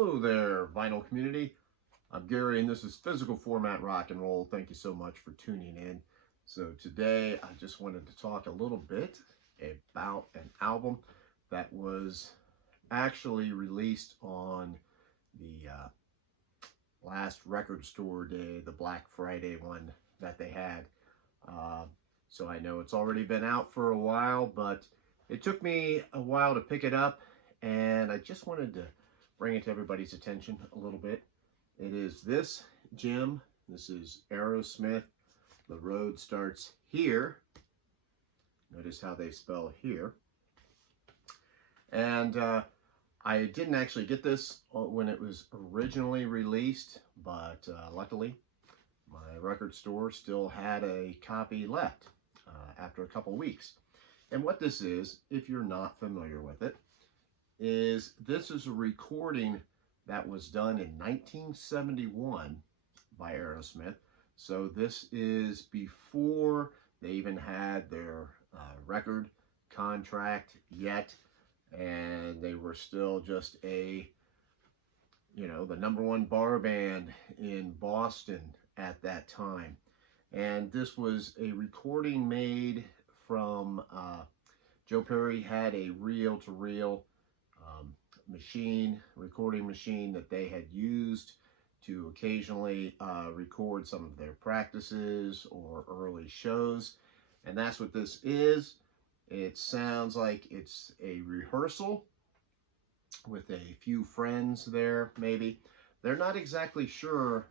Hello there, vinyl community. I'm Gary, and this is Physical Format Rock and Roll. Thank you so much for tuning in. So today, I just wanted to talk a little bit about an album that was actually released on the last record store day, the Black Friday one that they had. Uh, so I know it's already been out for a while, but it took me a while to pick it up, and I just wanted to bring it to everybody's attention a little bit. It is this gem. This is Aerosmith. The road starts here. Notice how they spell here. And I didn't actually get this when it was originally released, but luckily my record store still had a copy left after a couple weeks. And what this is, if you're not familiar with it, is this is a recording that was done in 1971 by Aerosmith. So this is before they even had their record contract yet, and they were still just a, the #1 bar band in Boston at that time. And this was a recording made from, Joe Perry had a reel-to-reel recording machine that they had used to occasionally record some of their practices or early shows. And that's what this is. It sounds like it's a rehearsal with a few friends there, maybe. They're not exactly sure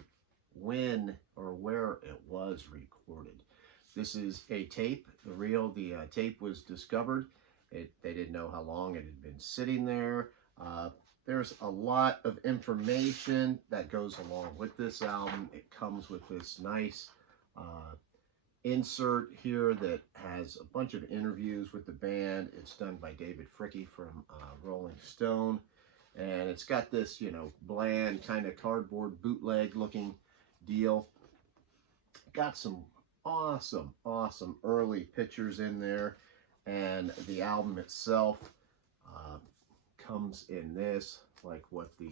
when or where it was recorded. This is a tape. The tape was discovered. They didn't know how long it had been sitting there. There's a lot of information that goes along with this album. It comes with this nice insert here that has a bunch of interviews with the band. It's done by David Fricke from Rolling Stone. And it's got this, bland kind of cardboard bootleg looking deal. Got some awesome early pictures in there. And the album itself comes in this, like what the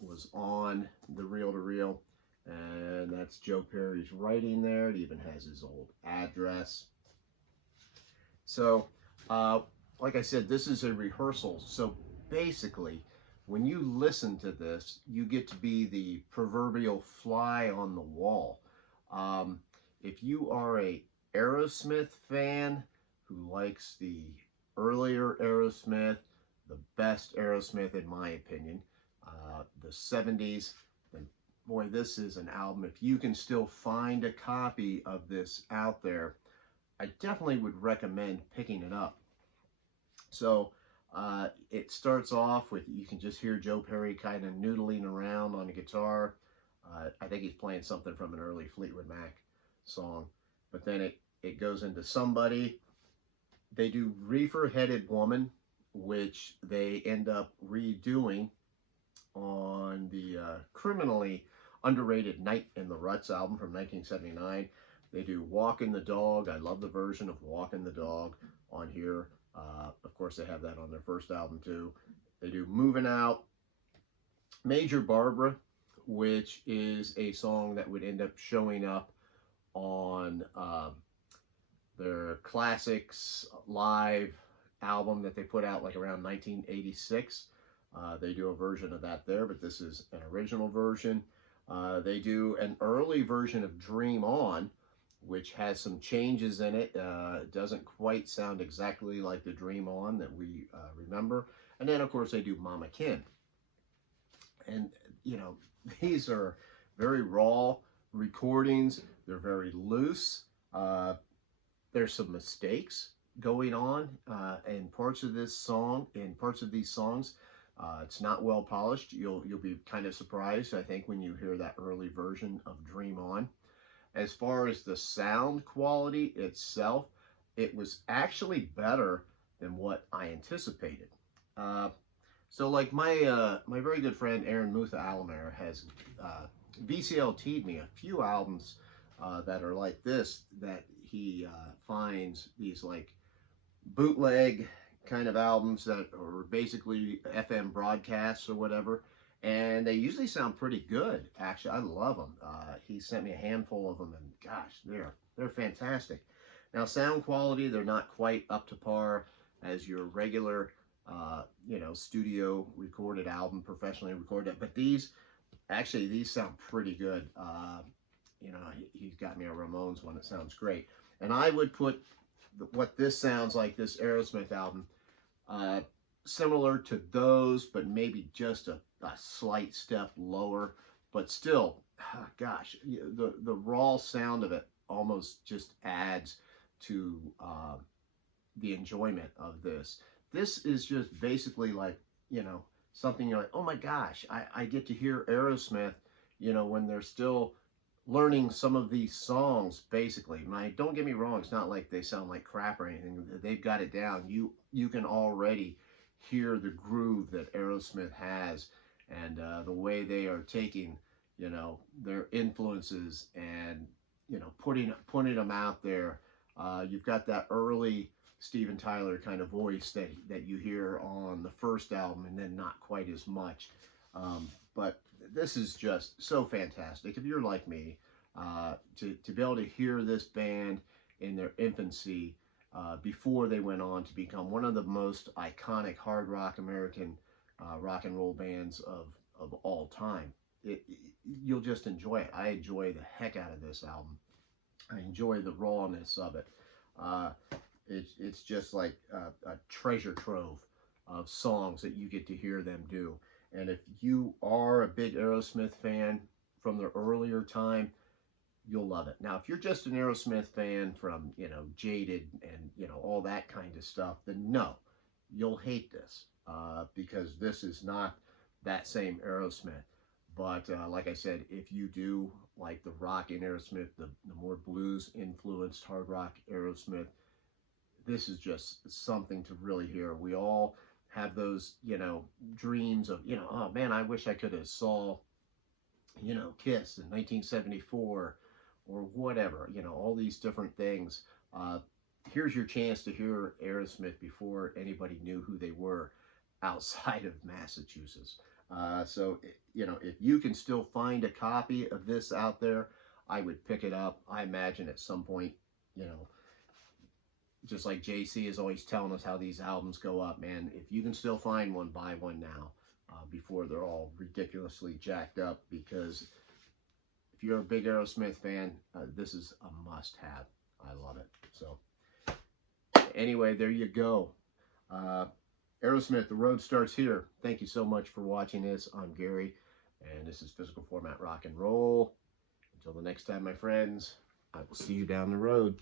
was on the reel-to-reel, and that's Joe Perry's writing there. It even has his old address. So, like I said, this is a rehearsal. So basically, when you listen to this, you get to be the proverbial fly on the wall. If you are a Aerosmith fan who likes the earlier Aerosmith, the best Aerosmith in my opinion, the 70s, then boy, this is an album. If you can still find a copy of this out there, I definitely would recommend picking it up. So it starts off with, you can just hear Joe Perry kind of noodling around on a guitar. I think he's playing something from an early Fleetwood Mac song. But then it goes into Somebody. They do Reefer-Headed Woman, which they end up redoing on the criminally underrated Night in the Ruts album from 1979. They do Walking the Dog. I love the version of Walking the Dog on here. Of course, they have that on their first album too. They do Moving Out, Major Barbara, which is a song that would end up showing up on their Classics Live album that they put out like around 1986. They do a version of that there, but this is an original version. They do an early version of Dream On, which has some changes in it. It doesn't quite sound exactly like the Dream On that we remember. And then, of course, they do Mama Kin. And, these are very raw recordings. They're very loose. There's some mistakes going on in parts of this song, in parts of these songs. It's not well polished. You'll be kind of surprised, I think, when you hear that early version of Dream On. As far as the sound quality itself, it was actually better than what I anticipated. So like my very good friend Aaron Mutha Alamare has VCLT'd me a few albums that are like this, that he finds these like bootleg kind of albums that are basically FM broadcasts or whatever. And they usually sound pretty good. Actually, I love them. He sent me a handful of them, and gosh, they're fantastic. Now, sound quality, they're not quite up to par as your regular, studio recorded album, professionally recorded. But these sound pretty good. He's got me a Ramones one that sounds great. And I would put what this sounds like, this Aerosmith album, uh, similar to those, but maybe just a slight step lower. But still, gosh, the raw sound of it almost just adds to the enjoyment of this. This is just basically like, something you're like, oh my gosh, I get to hear Aerosmith, when they're still learning some of these songs, basically. Don't get me wrong, it's not like they sound like crap or anything. They've got it down. You can already hear the groove that Aerosmith has, and the way they are taking, their influences and, putting them out there. You've got that early Steven Tyler kind of voice that you hear on the first album, and then not quite as much. But this is just so fantastic. If you're like me, to be able to hear this band in their infancy, before they went on to become one of the most iconic hard rock American rock and roll bands of all time, you'll just enjoy it. I enjoy the heck out of this album. I enjoy the rawness of it. Uh, it's just like a treasure trove of songs that you get to hear them do. And if you are a big Aerosmith fan from the earlier time, you'll love it. Now, if you're just an Aerosmith fan from, Jaded and, all that kind of stuff, then no, you'll hate this, because this is not that same Aerosmith. But like I said, if you do like the rock in Aerosmith, the more blues influenced hard rock Aerosmith, this is just something to really hear. We all have those, dreams of, oh man, I wish I could have saw, Kiss in 1974 or whatever, all these different things. Here's your chance to hear Aerosmith before anybody knew who they were outside of Massachusetts. So, if you can still find a copy of this out there, I would pick it up. I imagine at some point, just like JC is always telling us how these albums go up, man. If you can still find one, buy one now, before they're all ridiculously jacked up. Because if you're a big Aerosmith fan, this is a must-have. I love it. So anyway, there you go. Aerosmith, the road starts here. Thank you so much for watching this. I'm Gary, and this is Physical Format Rock and Roll. Until the next time, my friends, I will see you down the road.